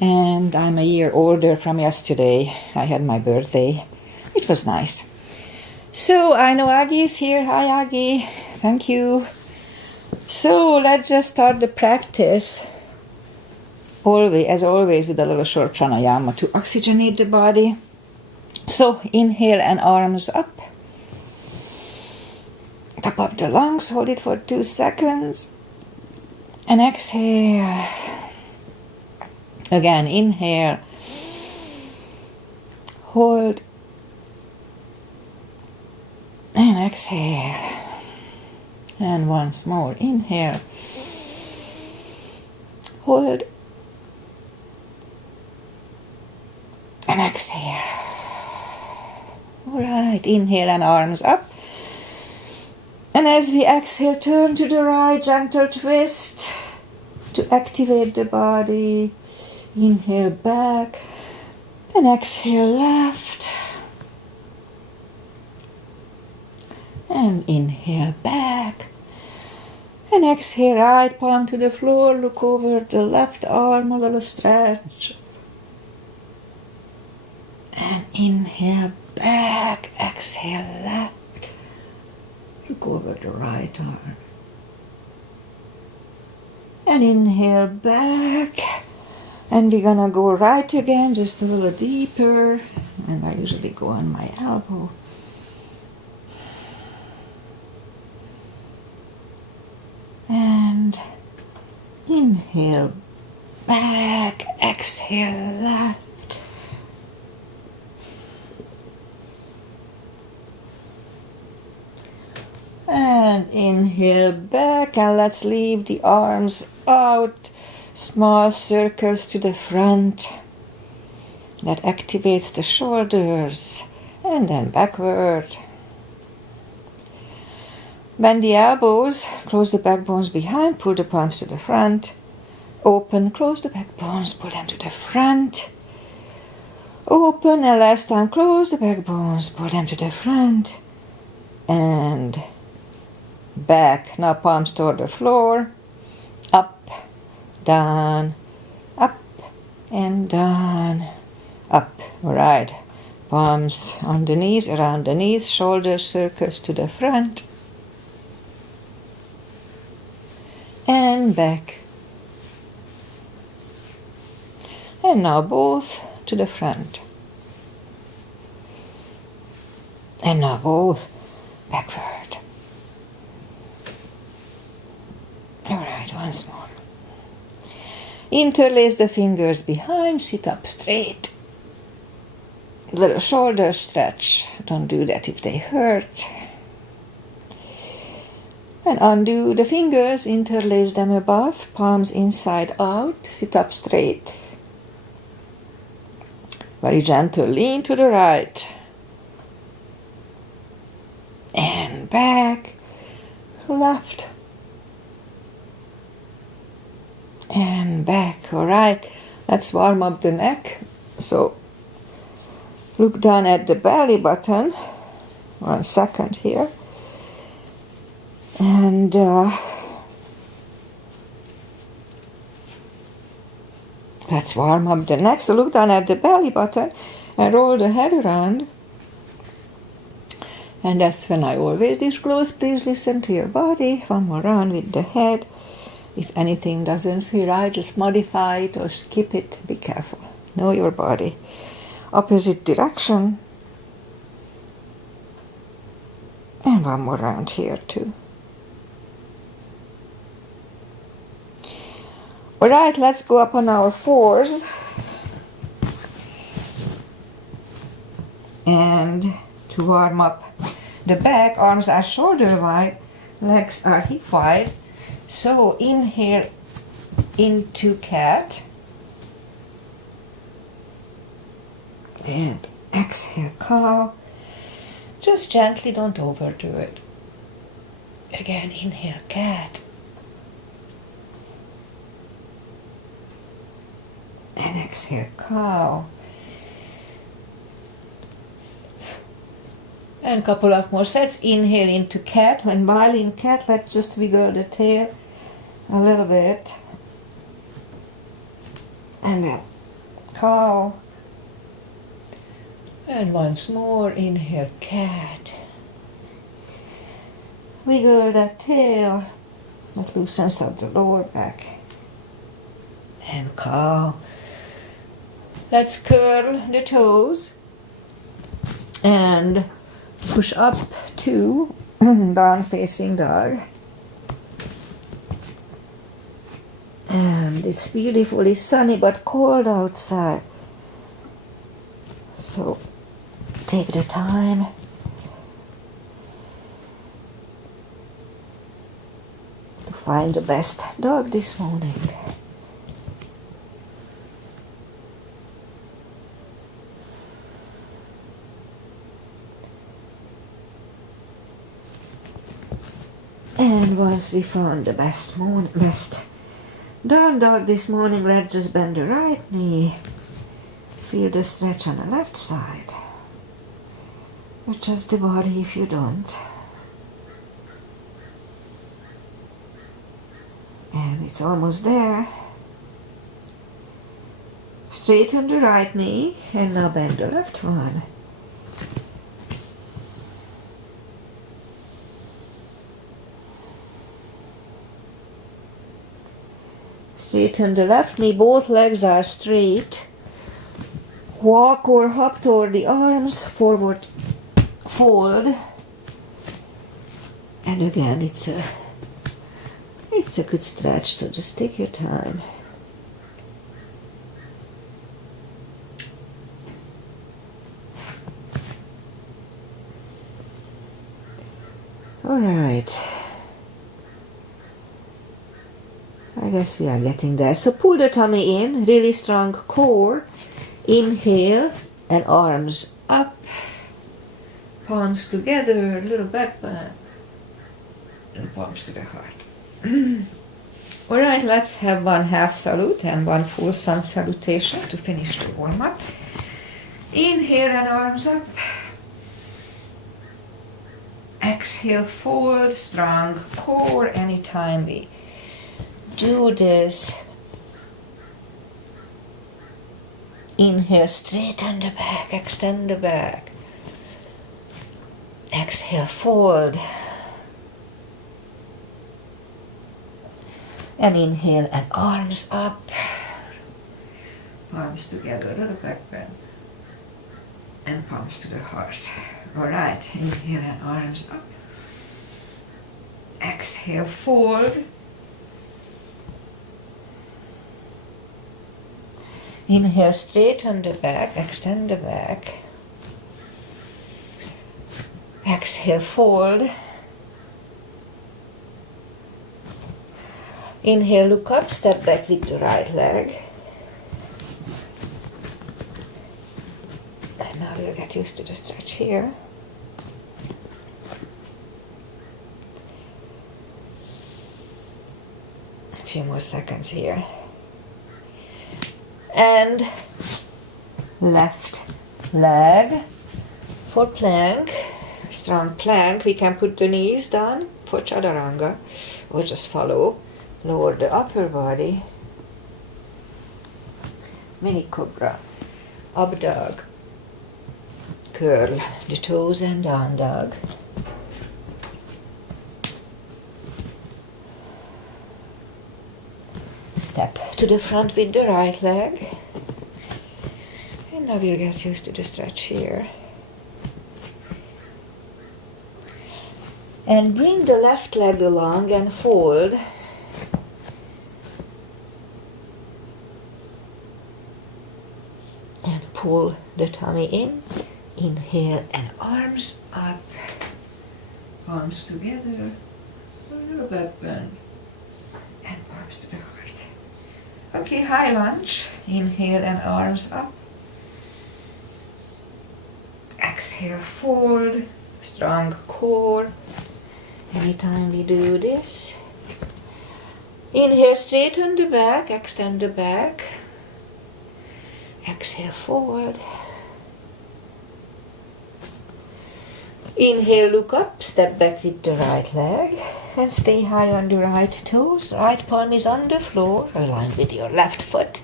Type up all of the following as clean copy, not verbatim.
And I'm a year older from yesterday. I had my birthday. It was nice. So I know Aggie's here. Hi Aggie. Thank you. So let's just start the practice. As always with a little short pranayama to oxygenate the body. So inhale and arms up. Top up the lungs. Hold it for 2 seconds. And exhale. Again, inhale. Hold. And exhale. And once more. Inhale. Hold. And exhale. Alright, inhale and arms up. And as we exhale, turn to the right, gentle twist to activate the body. Inhale back and exhale left. And inhale back. And exhale right palm to the floor. Look over the left arm, a little stretch. And inhale back. Exhale left. Look over the right arm. And inhale back. And we're gonna go right again, just a little deeper. And I usually go on my elbow. And inhale back, exhale left. And inhale back, and let's leave the arms out. Small circles to the front. That activates the shoulders. And then backward. Bend the elbows, close the back bones behind, pull the palms to the front. Open, close the back bones, pull them to the front. Open, and last time close the back bones, pull them to the front. And back. Now palms toward the floor. Up. Down, up, and down, up. Alright. Palms on the knees, around the knees, shoulders circles to the front. And back. And now both to the front. And now both backward. Alright, once more. Interlace the fingers behind, sit up straight. Little shoulder stretch. Don't do that if they hurt. And undo the fingers, interlace them above, palms inside out, sit up straight. Very gentle, lean to the right. And back, left. And back. Alright, let's warm up the neck. So look down at the belly button. 1 second here. And let's warm up the neck. So look down at the belly button and roll the head around. And that's when I always disclose. Please listen to your body. One more round with the head. If anything doesn't feel right, just modify it or skip it. Be careful. Know your body. Opposite direction. And one more round here too. Alright, let's go up on our fours. And to warm up the back, arms are shoulder wide, legs are hip wide. So inhale into cat. And exhale, cow. Just gently, don't overdo it. Again, inhale, cat. And exhale, cow. And a couple of more sets. Inhale into cat. And while in cat, let's just wiggle the tail a little bit. And then cow. And once more, inhale, cat. Wiggle that tail. That loosens up the lower back. And cow. Let's curl the toes. And push up to down facing dog. And it's beautifully sunny but cold outside. So take the time to find the best dog this morning. And once we found the best down dog this morning, let's just bend the right knee. Feel the stretch on the left side. Adjust the body if you don't. And it's almost there. Straighten the right knee and now bend the left one. Straighten the left knee, both legs are straight. Walk or hop toward the arms, forward fold. And again, it's a good stretch, so just take your time. All right. I guess we are getting there. So pull the tummy in, really strong core. Inhale and arms up. Palms together, little back bend. And palms to the heart. Alright, let's have one half salute and one full sun salutation to finish the warm up. Inhale and arms up. Exhale, fold, strong core. Anytime we do this, inhale, straighten the back, extend the back. Exhale, fold. And inhale and arms up. Palms together, little back bend. And palms to the heart. Alright, inhale and arms up. Exhale, fold. Inhale, straighten the back, extend the back. Exhale, fold. Inhale, look up, step back with the right leg. And now we'll get used to the stretch here. A few more seconds here. And left leg for plank, strong plank. We can put the knees down for chaturanga or just follow. Lower the upper body. Mini cobra, up dog. Curl the toes and down dog. Step to the front with the right leg. And now we'll get used to the stretch here. And bring the left leg along and fold. And pull the tummy in. Inhale and arms up. Palms together. A little back bend. And palms to the heart. Okay, high lunge. Inhale and arms up. Exhale, fold. Strong core. Anytime we do this. Inhale, straighten the back, extend the back. Exhale, forward. Inhale, look up, step back with the right leg and stay high on the right toes. Right palm is on the floor, aligned with your left foot.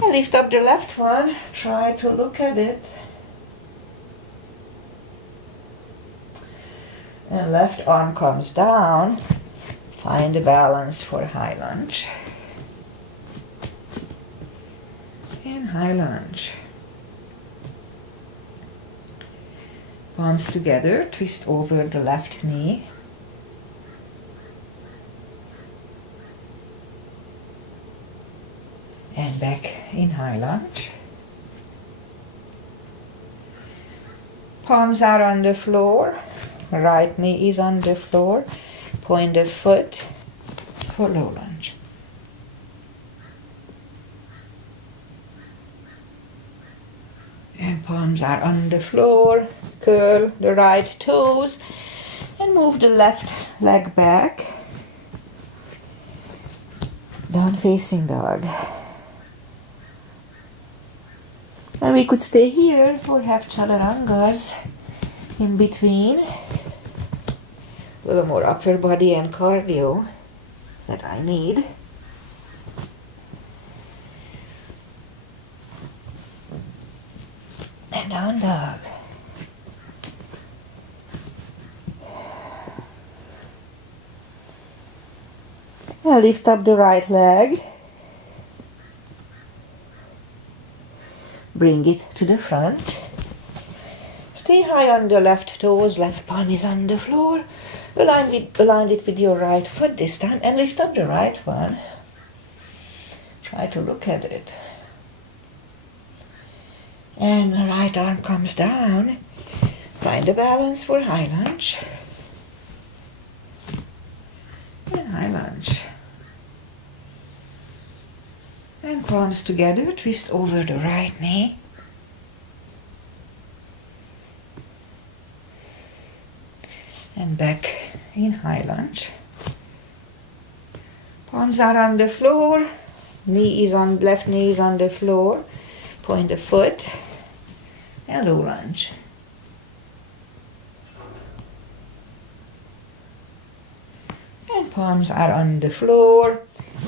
And lift up the left one. Try to look at it. And left arm comes down. Find the balance for high lunge. And high lunge. Palms together, twist over the left knee. And back in high lunge. Palms are on the floor. Right knee is on the floor. Point the foot for low lunge. And palms are on the floor. Curl the right toes and move the left leg back. Down facing dog. And we could stay here or have chaturangas in between. A little more upper body and cardio that I need. And down dog. Now lift up the right leg. Bring it to the front. Stay high on the left toes, left palm is on the floor. Align it with your right foot this time and lift up the right one. Try to look at it. And the right arm comes down. Find a balance for high lunge. And high lunge. And palms together, twist over the right knee. And back in high lunge. Palms are on the floor. Left knee is on the floor. Point the foot. And low lunge. And palms are on the floor.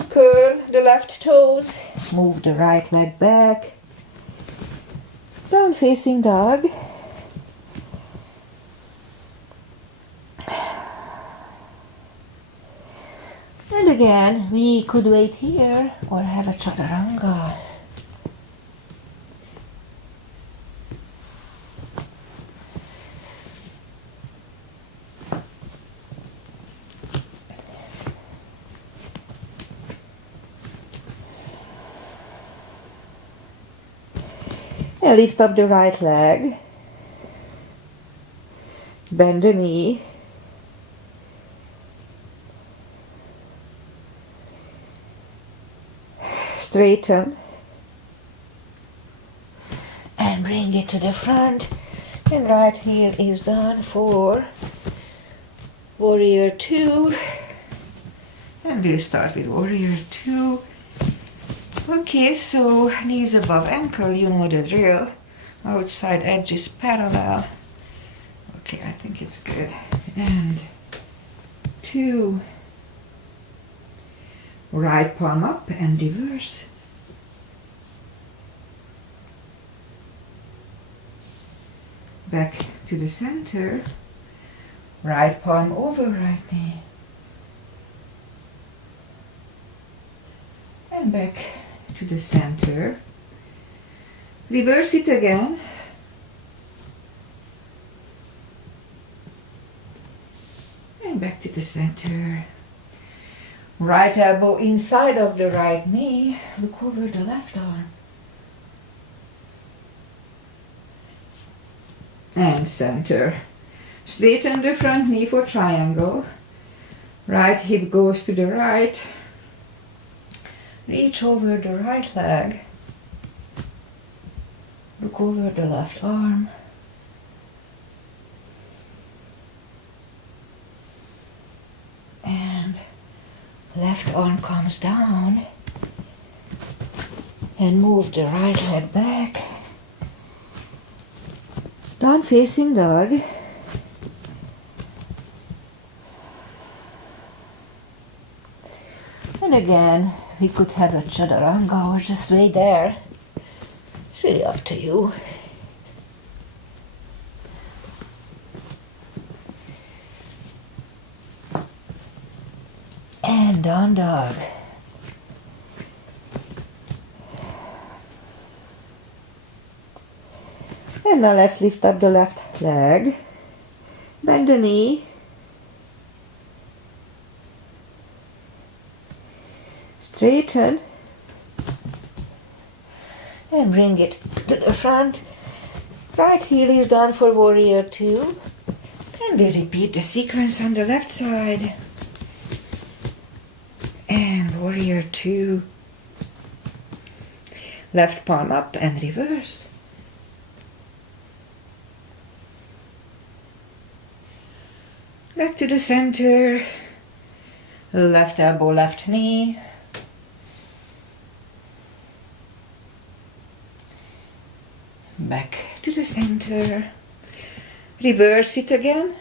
Curl the left toes. Move the right leg back. Down facing dog. And again, we could wait here or have a chaturanga. And lift up the right leg. Bend the knee. Straighten. And bring it to the front. And right here is done for Warrior 2. And we'll start with Warrior 2. Okay, so knees above ankle, you know the drill. Outside edge is parallel. Okay, I think it's good. And 2. Right palm up and reverse. Back to the center. Right palm over right knee. And back to the center. Reverse it again. And back to the center. Right elbow inside of the right knee. Look over the left arm. And center. Straighten the front knee for triangle. Right hip goes to the right. Reach over the right leg. Look over the left arm. And left arm comes down. And move the right leg back. Down facing dog. And again, we could have a chaturanga or just wait there. It's really up to you. And down dog. And now let's lift up the left leg. Bend the knee. Straighten. And bring it to the front. Right heel is down for warrior 2. And we repeat the sequence on the left side. And warrior 2. Left palm up and reverse. Back to the center. Left elbow, left knee. Back to the center. Reverse it again.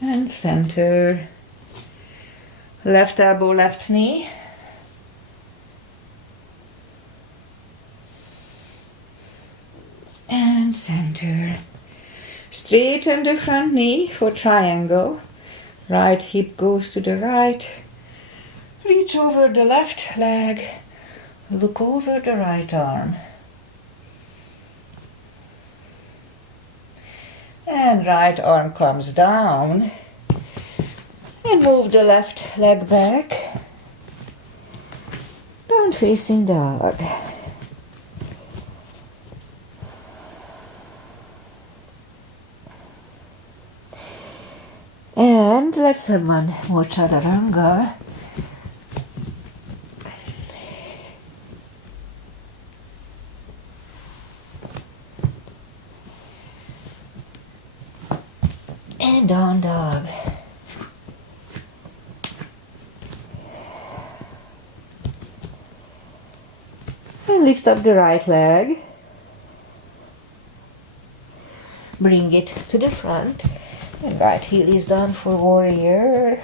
And center. Left elbow, left knee. And center. Straighten the front knee for triangle. Right hip goes to the right. Reach over the left leg. Look over the right arm. And right arm comes down. And move the left leg back. Down facing dog. And let's have one more chaturanga. And down dog. And lift up the right leg. Bring it to the front. And right heel is down for warrior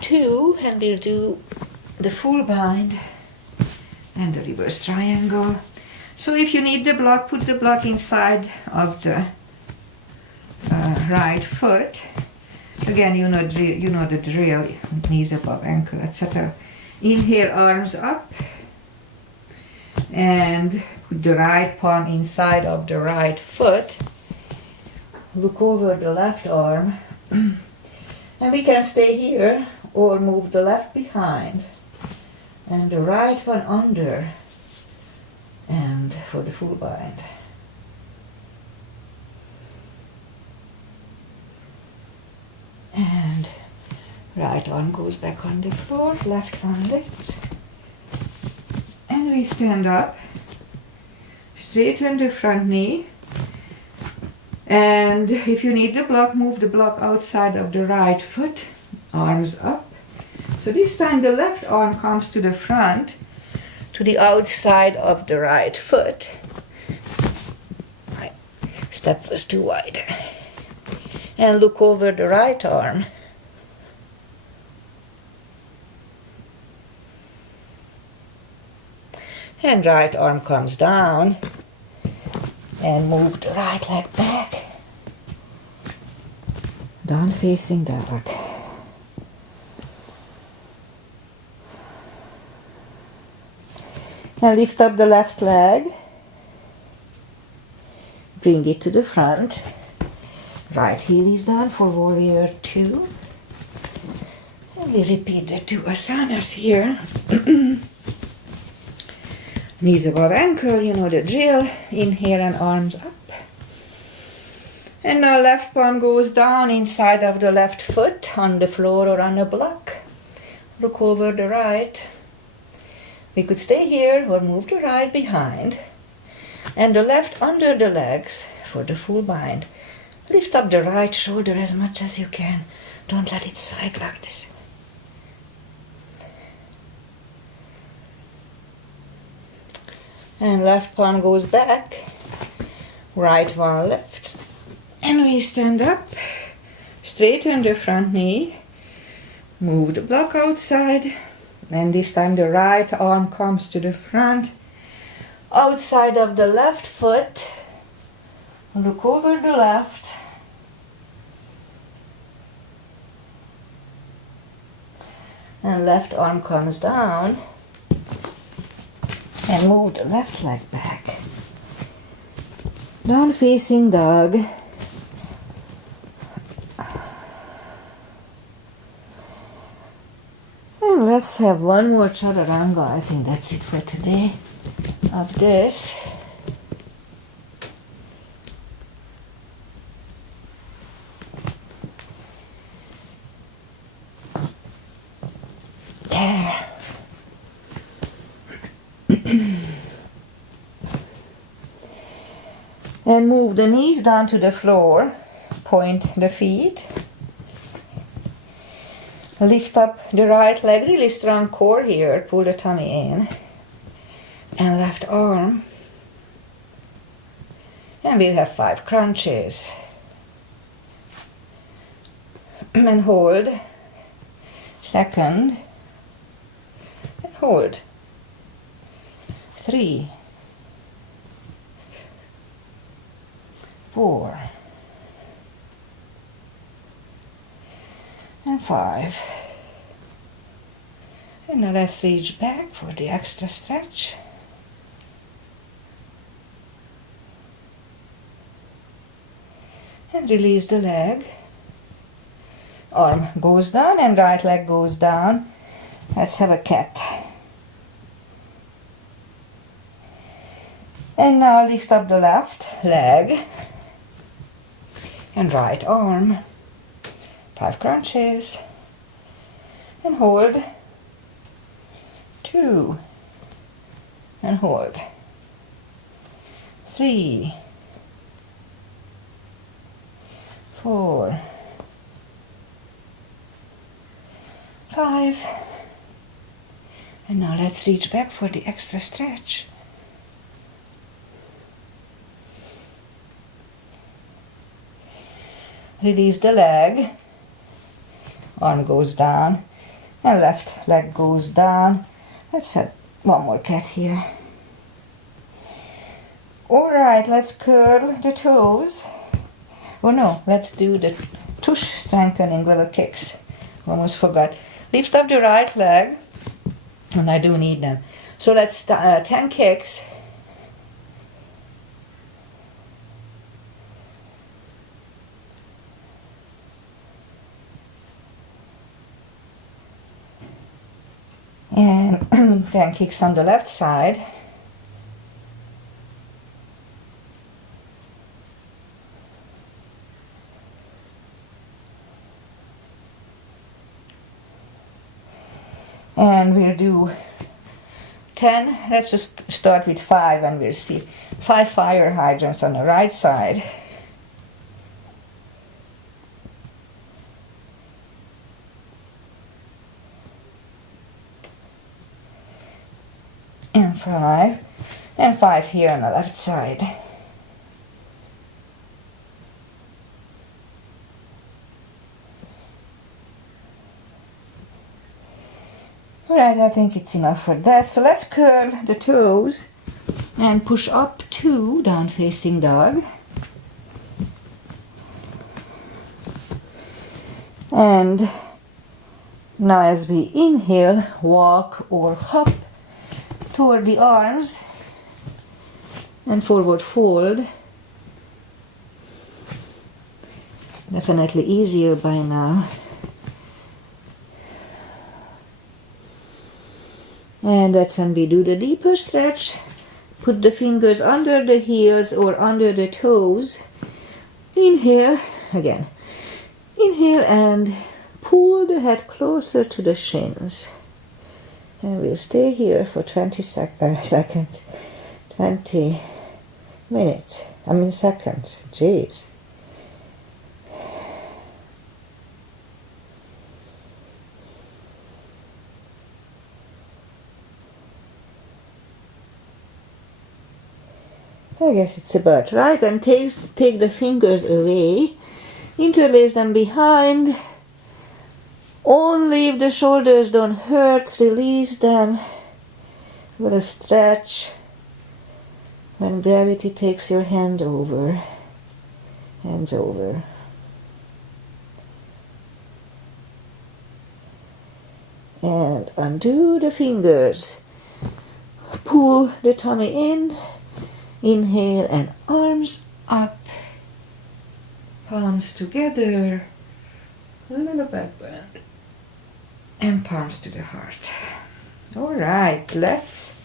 2. And we'll do the full bind and the reverse triangle. So if you need the block, put the block inside of the right foot. Again, you know the drill, knees above ankle, etc. Inhale, arms up. And put the right palm inside of the right foot. Look over the left arm. And we can stay here or move the left behind. And the right one under. And for the full bind. And right arm goes back on the floor, left one lifts. And we stand up. Straighten the front knee. And if you need the block, move the block outside of the right foot, arms up. So this time the left arm comes to the front, to the outside of the right foot. My step was too wide. And look over the right arm. And right arm comes down. And move the right leg back. Down facing dog. And lift up the left leg. Bring it to the front. Right heel is down for warrior 2. And we repeat the 2 asanas here. Knees above ankle, you know the drill. Inhale and arms up. And now left palm goes down inside of the left foot on the floor or on a block. Look over the right. We could stay here or move the right behind. And the left under the legs for the full bind. Lift up the right shoulder as much as you can. Don't let it sag like this. And left palm goes back, right one lifts, and we stand up, straighten the front knee, move the block outside, and this time the right arm comes to the front, outside of the left foot, look over the left, and left arm comes down, and move the left leg back. Down facing dog. And let's have one more chaturanga. I think that's it for today of this. There. And move the knees down to the floor, point the feet. Lift up the right leg, really strong core here, pull the tummy in. And left arm. And we'll have 5 crunches. And hold. Second. And hold. 3. 4. And 5. And now let's reach back for the extra stretch. And release the leg. Arm goes down and right leg goes down. Let's have a cat. And now lift up the left leg and right arm. 5 crunches. And hold. 2. And hold. 3. 4. 5. And now let's reach back for the extra stretch. Release the leg, arm goes down, and left leg goes down. Let's have one more cat here. Alright, let's curl the toes. Oh no, let's do the tush strengthening little kicks. Almost forgot. Lift up the right leg, and I do need them. So let's 10 kicks. And 10 kicks on the left side. And we'll do 10. Let's just start with 5 and we'll see. 5 fire hydrants on the right side. And 5, and 5 here on the left side. Alright, I think it's enough for that. So let's curl the toes and push up 2, down facing dog. And now as we inhale, walk or hop toward the arms and forward fold. Definitely easier by now. And that's when we do the deeper stretch. Put the fingers under the heels or under the toes. Inhale, again. Inhale and pull the head closer to the shins. And we'll stay here for 20 seconds. 20 minutes. Seconds. Jeez. I guess it's about right. And take the fingers away Interlace them behind. Only if the shoulders don't hurt, release them. A little stretch. When gravity takes your hands over. And undo the fingers. Pull the tummy in. Inhale and arms up. Palms together. A little back bend. And palms to the heart. All right, let's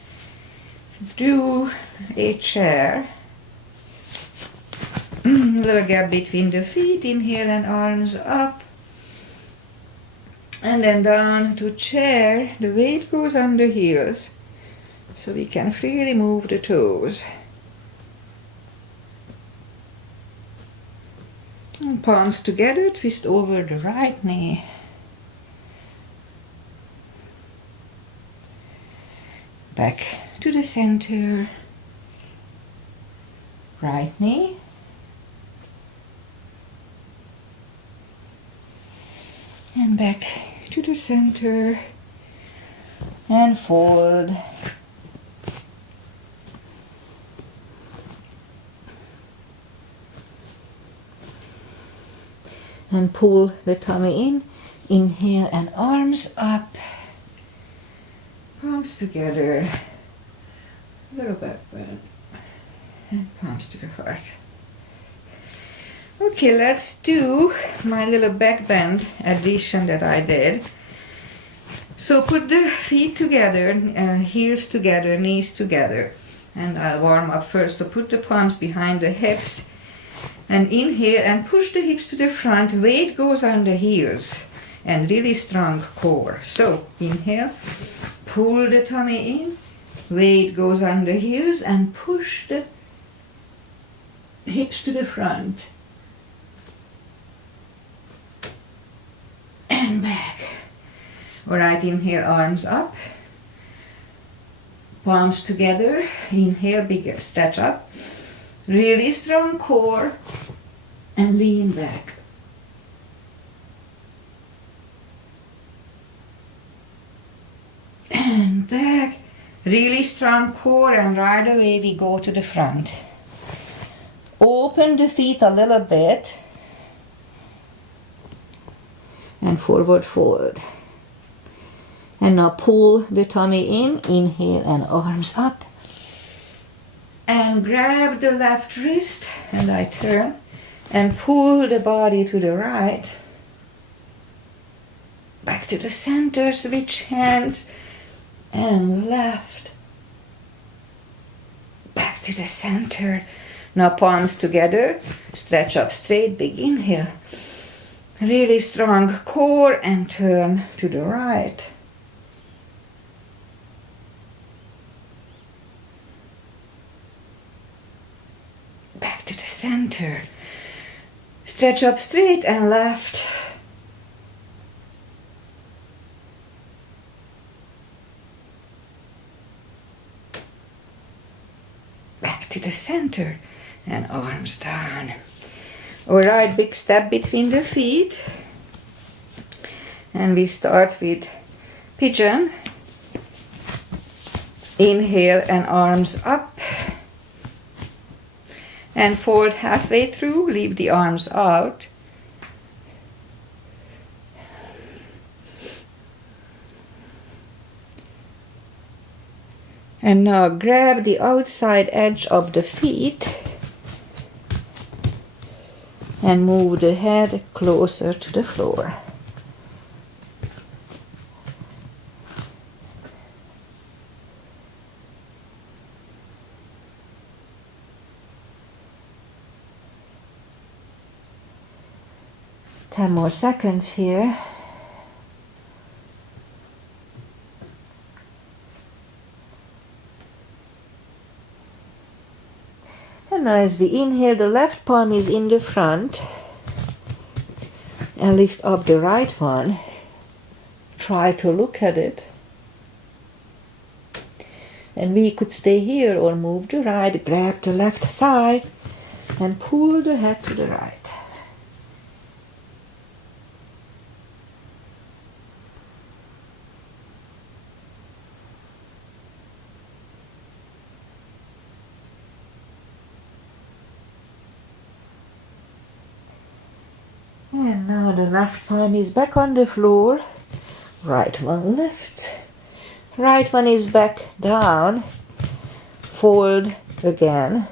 do a chair. Little gap between the feet. Inhale and arms up. And then down to chair. The weight goes on the heels, so we can freely move the toes. And palms together, twist over the right knee. Back to the center. Right knee. And back to the center. And fold. And pull the tummy in. Inhale and arms up. Palms together. Little back bend. And palms to the heart. Okay, let's do my little back bend addition that I did. So put the feet together, heels together, knees together. And I'll warm up first. So put the palms behind the hips. And inhale and push the hips to the front. Weight goes on the heels. And really strong core. So inhale, pull the tummy in. Weight goes on the heels and push the hips to the front. And back. Alright, inhale, arms up. Palms together. Inhale, big stretch up. Really strong core. And lean back. And back. Really strong core, and right away we go to the front. Open the feet a little bit. And forward fold. And now pull the tummy in. Inhale and arms up. And grab the left wrist. And I turn. And pull the body to the right. Back to the center. Switch hands. And left. Back to the center. Now palms together. Stretch up straight. Big inhale. Really strong core, and turn to the right. Back to the center. Stretch up straight and left. Back to the center and arms down. Alright, big step between the feet. And we start with pigeon. Inhale and arms up. And fold halfway through, leave the arms out. And now grab the outside edge of the feet. And move the head closer to the floor. Ten more seconds here. And as we inhale, the left palm is in the front. And lift up the right one. Try to look at it. And we could stay here or move the right. Grab the left thigh and pull the head to the right. And now the left palm is back on the floor. Right one lifts. Right one is back down. Fold again.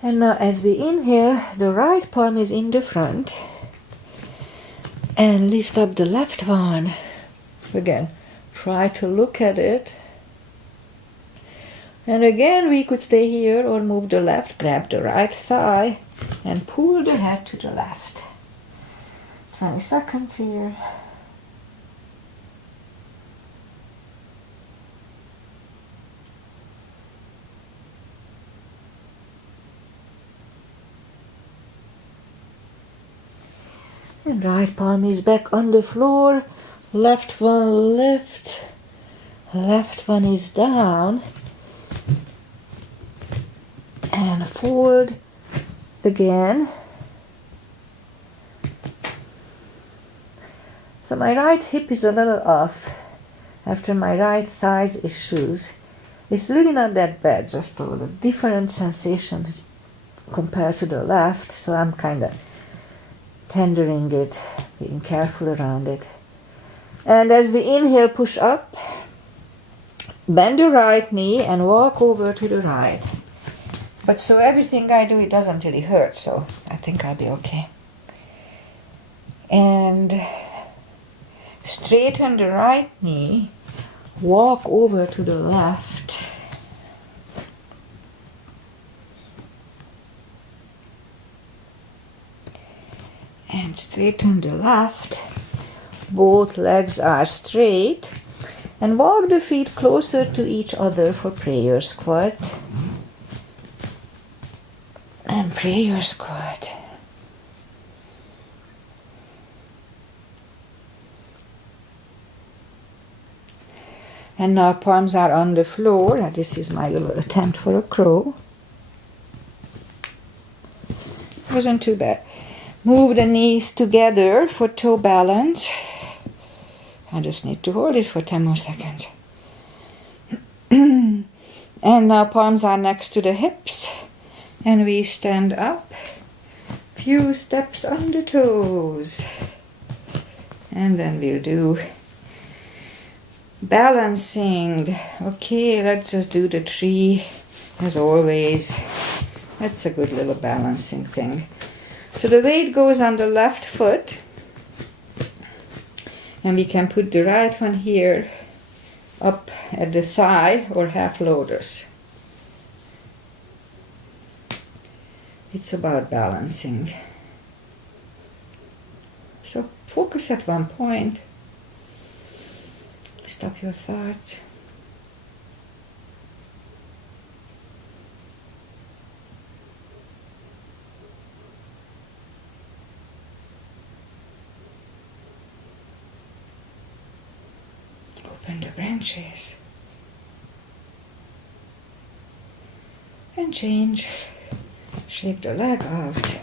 And now as we inhale, the right palm is in the front. And lift up the left one. Again, try to look at it. And again, we could stay here or move the left, grab the right thigh, and pull the head to the left. 20 seconds here. And right palm is back on the floor. Left one lifts. Left one is down. And fold again. So my right hip is a little off after my right thigh's issues. It's really not that bad, just a little different sensation compared to the left. So I'm kind of tendering it, being careful around it. And as we inhale, push up, bend the right knee and walk over to the right. But so everything I do, it doesn't really hurt, so I think I'll be okay. And straighten the right knee, walk over to the left. And straighten the left. Both legs are straight. And walk the feet closer to each other for prayer squat. And prayer squat. And now palms are on the floor. And this is my little attempt for a crow. Wasn't too bad. Move the knees together for toe balance. I just need to hold it for 10 more seconds. And now palms are next to the hips. And we stand up. Few steps on the toes. And then we'll do balancing. Okay, let's just do the tree as always. That's a good little balancing thing. So the weight goes on the left foot, and we can put the right one here up at the thigh or half lotus. It's about balancing. So focus at one point. Stop your thoughts. Open the branches and change. Shake the leg out.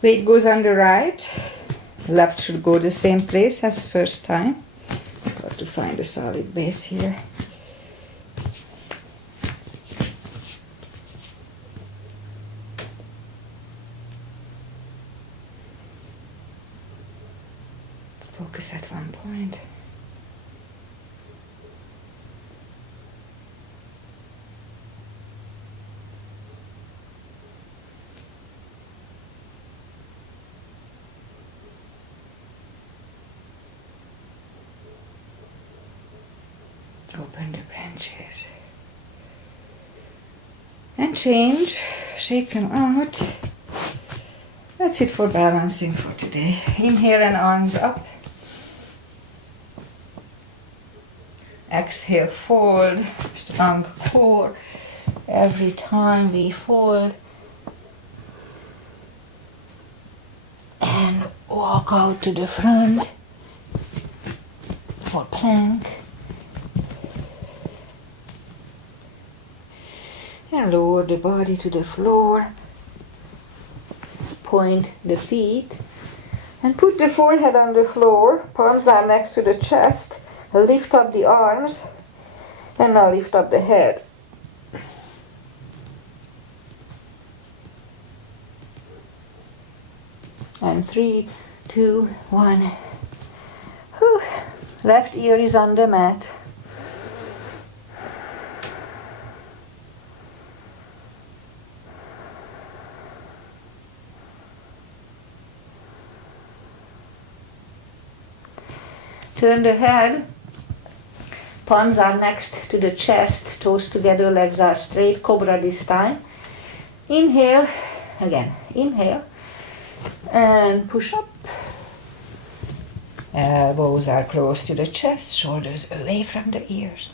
Weight goes on the right. Left should go the same place as first time. Just got to find a solid base here. Focus at one point. Open the branches. And change. Shake them out. That's it for balancing for today. Inhale and arms up. Exhale, fold. Strong core. Every time we fold. And walk out to the front for plank. And lower the body to the floor. Point the feet. And put the forehead on the floor. Palms are next to the chest. Lift up the arms, and now lift up the head. And 3, 2, 1. Whew. Left ear is on the mat. Turn the head. Palms are next to the chest, toes together, legs are straight, cobra this time. Inhale, again, inhale, and push up. Elbows are close to the chest, shoulders away from the ears.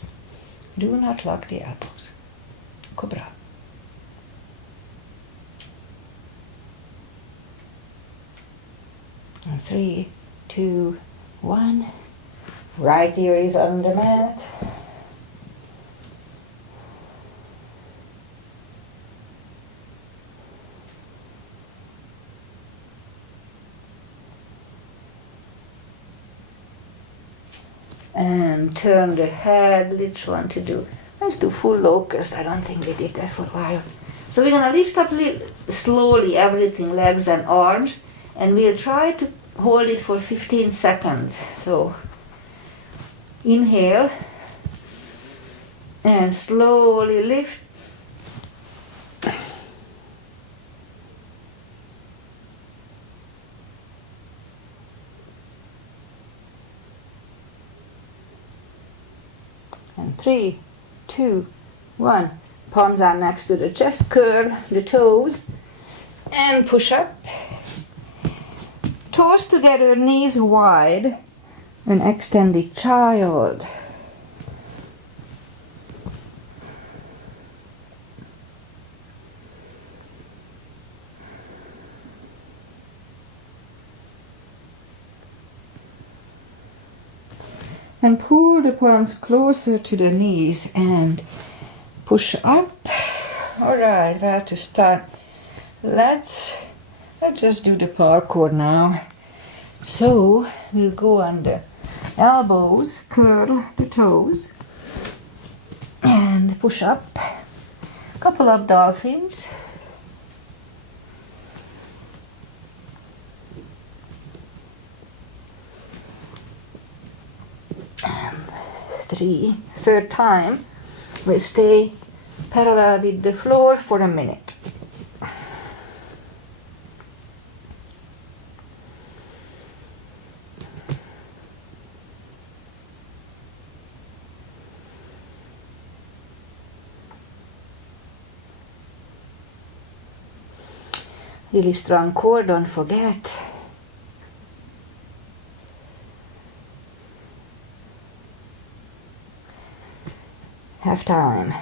Do not lock the elbows. Cobra. And 3, 2, 1. Right ear is on the mat. And turn the head. Which one to do? Let's do full locust. I don't think we did that for a while. So we're gonna lift up slowly everything, legs and arms, and we'll try to hold it for 15 seconds. So inhale and slowly lift. And 3, 2, 1. Palms are next to the chest, curl the toes and push up. Toes together, knees wide. An extended child. And pull the palms closer to the knees and push up. Alright, where to start? Let's just do the parkour now. So we'll go on the elbows, curl the toes, and push up. Couple of dolphins. And 3, third time, we'll stay parallel with the floor for a minute. Really strong core, don't forget. Half time.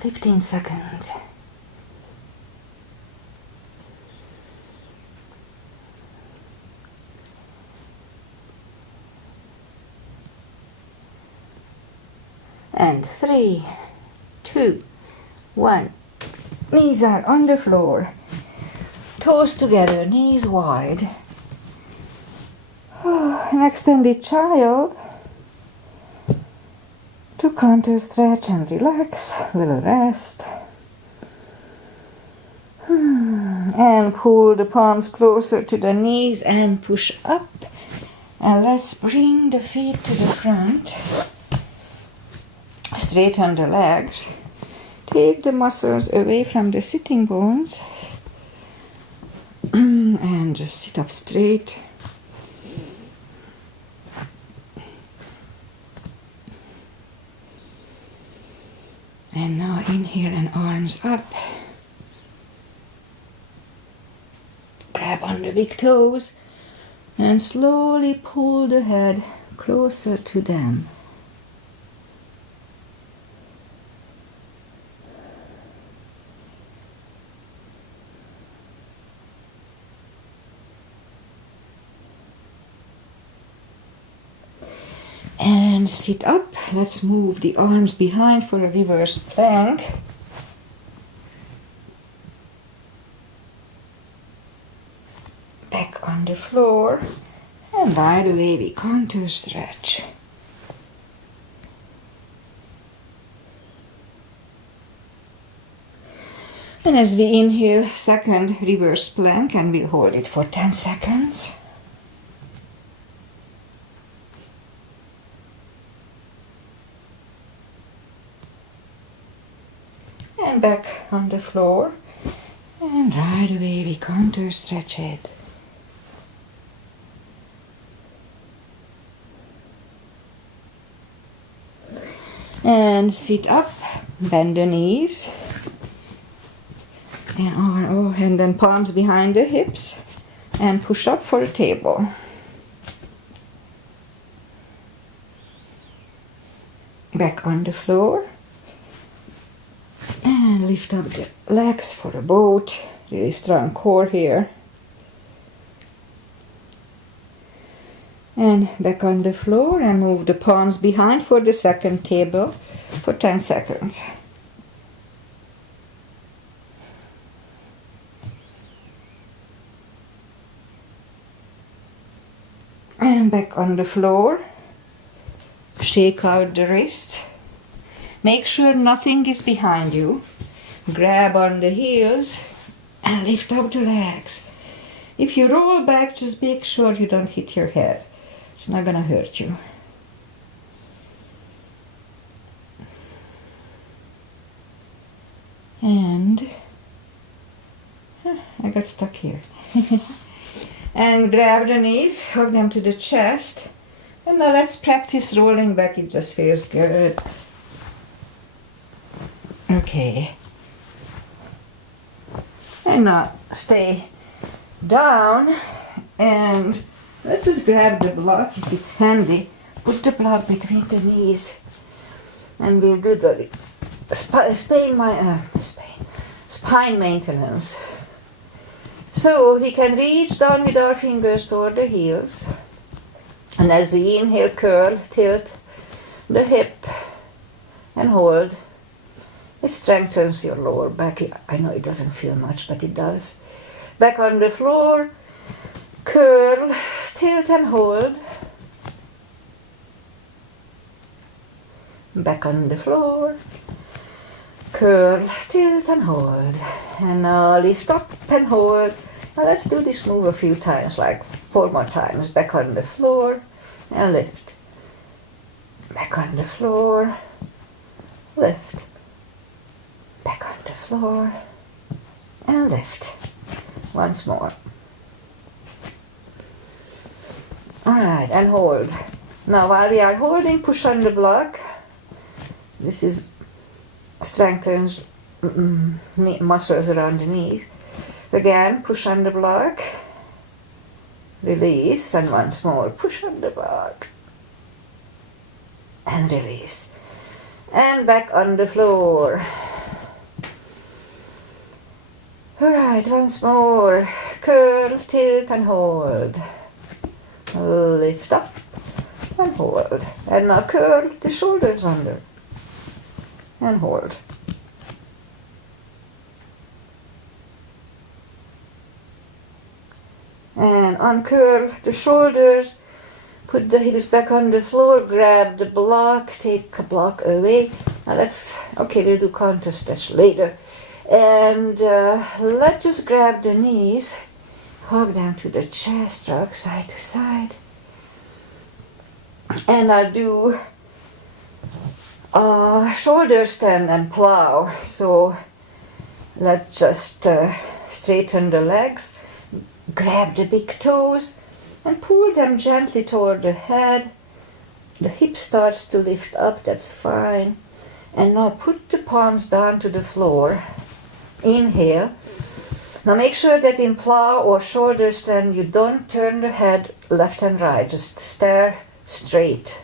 "15 seconds. And 3, 2, 1. Knees are on the floor. Toes together, knees wide. An extended child. To counter stretch and relax. Little rest. And pull the palms closer to the knees and push up. And let's bring the feet to the front. Straighten the legs. Take the muscles away from the sitting bones. And just sit up straight. And now inhale and arms up. Grab on the big toes and slowly pull the head closer to them. And sit up. Let's move the arms behind for a reverse plank. the floor, and right away we contour stretch. And as we inhale, second reverse plank, and we'll hold it for 10 seconds. And back on the floor, and right away we contour stretch it. And sit up, bend the knees, and over, and then palms behind the hips, and push up for a table. Back on the floor, and lift up the legs for a boat. Really strong core here. And back on the floor, and move the palms behind for the second table for 10 seconds. And back on the floor, shake out the wrists. Make sure nothing is behind you. Grab on the heels and lift up the legs. If you roll back, just make sure you don't hit your head. It's not gonna hurt you. And I got stuck here. And grab the knees, hug them to the chest. And now let's practice rolling back, it just feels good. Okay. And now stay down, and let's just grab the block if it's handy. Put the block between the knees, and we'll do the spine maintenance. So we can reach down with our fingers toward the heels, and as we inhale, curl, tilt the hip, and hold. It strengthens your lower back. I know it doesn't feel much, but it does. Back on the floor, curl, tilt and hold. Back on the floor, curl, tilt and hold. And now lift up and hold. Now let's do this move a few times, like 4 more times. Back on the floor and lift. Back on the floor, lift. Back on the floor and lift. Once more. Alright, and hold. Now while we are holding, push on the block. This is strengthens muscles around the knee. Again, push on the block. Release, and once more, push on the block. And release. And back on the floor. Alright, once more. Curl, tilt and hold. Lift up and hold. And now curl the shoulders under. And hold. And uncurl the shoulders. Put the hips back on the floor. Grab the block. Take a block away. Now we'll do counter stretch later. And let's just grab the knees, hug them to the chest, rock side to side. And I'll do shoulder stand and plow. So let's just straighten the legs, grab the big toes, and pull them gently toward the head. The hip starts to lift up, that's fine. And now put the palms down to the floor. Inhale. Now make sure that in plow or shoulder stand you don't turn the head left and right. Just stare straight.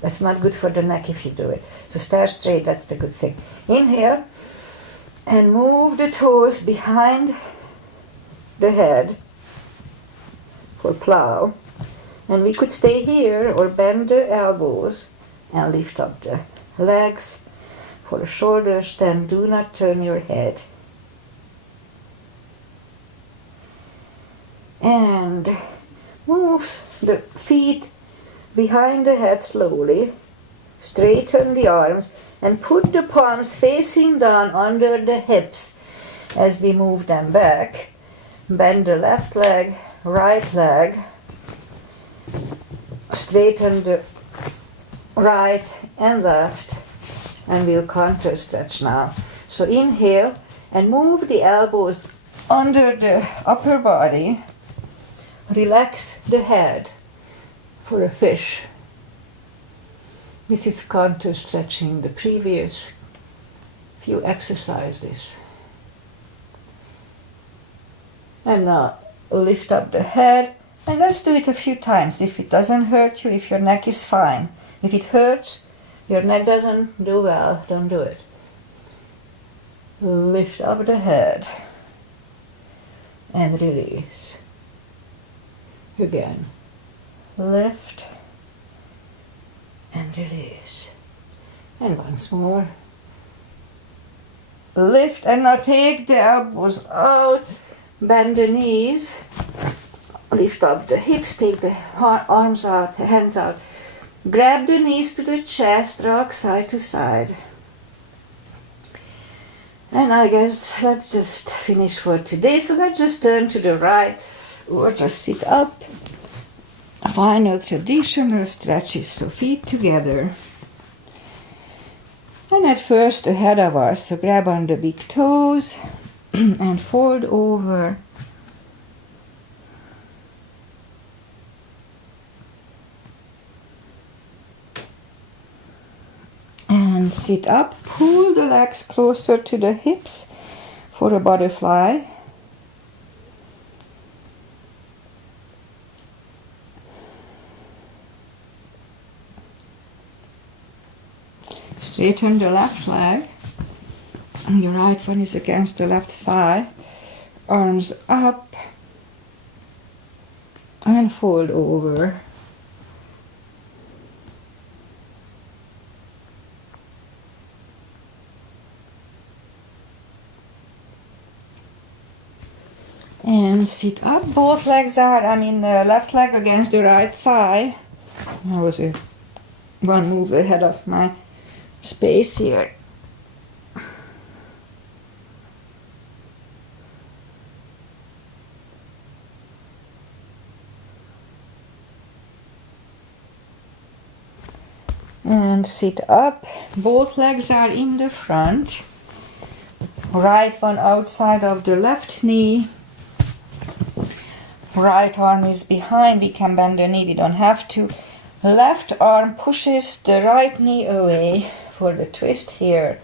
That's not good for the neck if you do it. So stare straight, that's the good thing. Inhale and move the toes behind the head for plow. And we could stay here or bend the elbows and lift up the legs for the shoulder stand. Do not turn your head. And Move the feet behind the head slowly. Straighten the arms and put the palms facing down under the hips as we move them back. Bend the left leg, right leg. Straighten the right and left, and we'll counter stretch now. So inhale and move the elbows under the upper body. Relax the head for a fish. This is counter stretching the previous few exercises. And now lift up the head, and let's do it a few times. If it doesn't hurt you, if your neck is fine. If it hurts, your neck doesn't do well, don't do it. Lift up the head and release. Again, lift and release. And once more. Lift, and now take the elbows out, bend the knees, lift up the hips, take the arms out, the hands out. Grab the knees to the chest, rock side to side. And I guess let's just finish for today. So let's just turn to the right or just sit up. Final traditional stretches, so feet together. And at first ahead of us, so grab on the big toes and fold over. And sit up, pull the legs closer to the hips for a butterfly. Straighten the left leg, and the right one is against the left thigh. Arms up and fold over. And sit up, both legs are, left leg against the right thigh. That was one move ahead of my space here. And sit up, both legs are in the front. Right one outside of the left knee. Right arm is behind, we can bend the knee, we don't have to. Left arm pushes the right knee away for the twist here.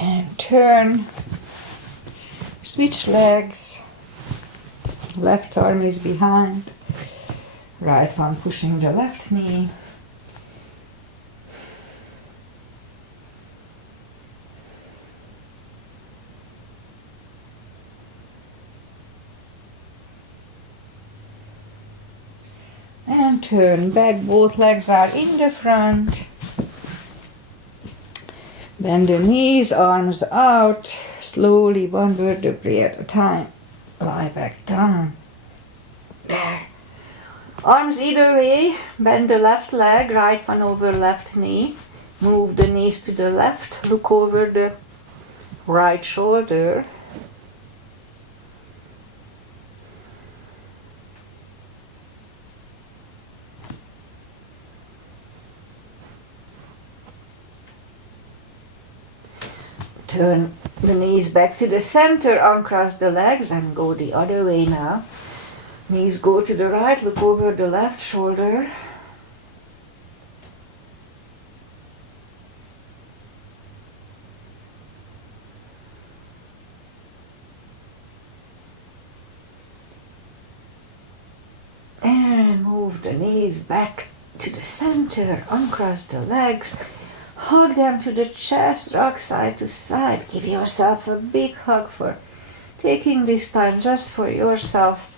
And turn, switch legs. Left arm is behind, right one pushing the left knee. And turn back, both legs are in the front. Bend the knees, arms out, slowly one vertebrae at a time. Lie back down. There. Arms either way, bend the left leg, right one over left knee. Move the knees to the left, look over the right shoulder. Turn the knees back to the center, uncross the legs and go the other way now. Knees go to the right, look over the left shoulder. And move the knees back to the center, uncross the legs. Hug them to the chest, rock side to side. Give yourself a big hug for taking this time just for yourself.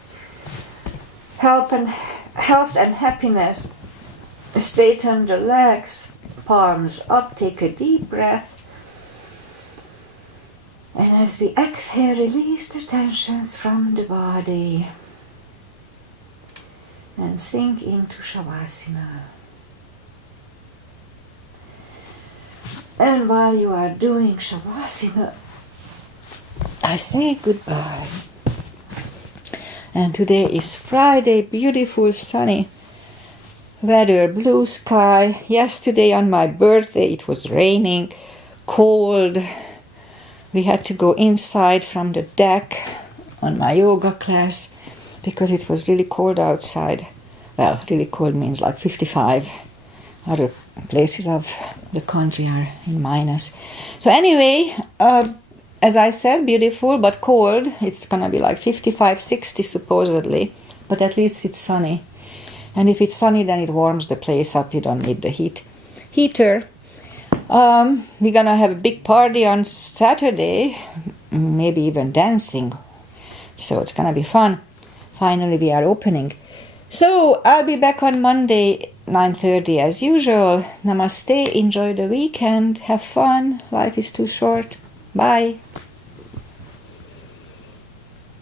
Health and happiness. Straighten the legs. palms up, take a deep breath. And as we exhale, release the tensions from the body and sink into Shavasana. And while you are doing Shavasana, I say goodbye. And today is Friday, beautiful sunny weather, blue sky. Yesterday on my birthday it was raining, cold. We had to go inside from the deck on my yoga class because it was really cold outside. Well, really cold means like 55. Other places of the country are in minus. So anyway, as I said, beautiful but cold. It's gonna be like 55, 60 supposedly, but at least it's sunny. And if it's sunny, then it warms the place up. You don't need the heater. We're gonna have a big party on Saturday, maybe even dancing. So it's gonna be fun. Finally, we are opening. So I'll be back on Monday, 9:30 as usual. Namaste. Enjoy the weekend. Have fun. Life is too short. Bye.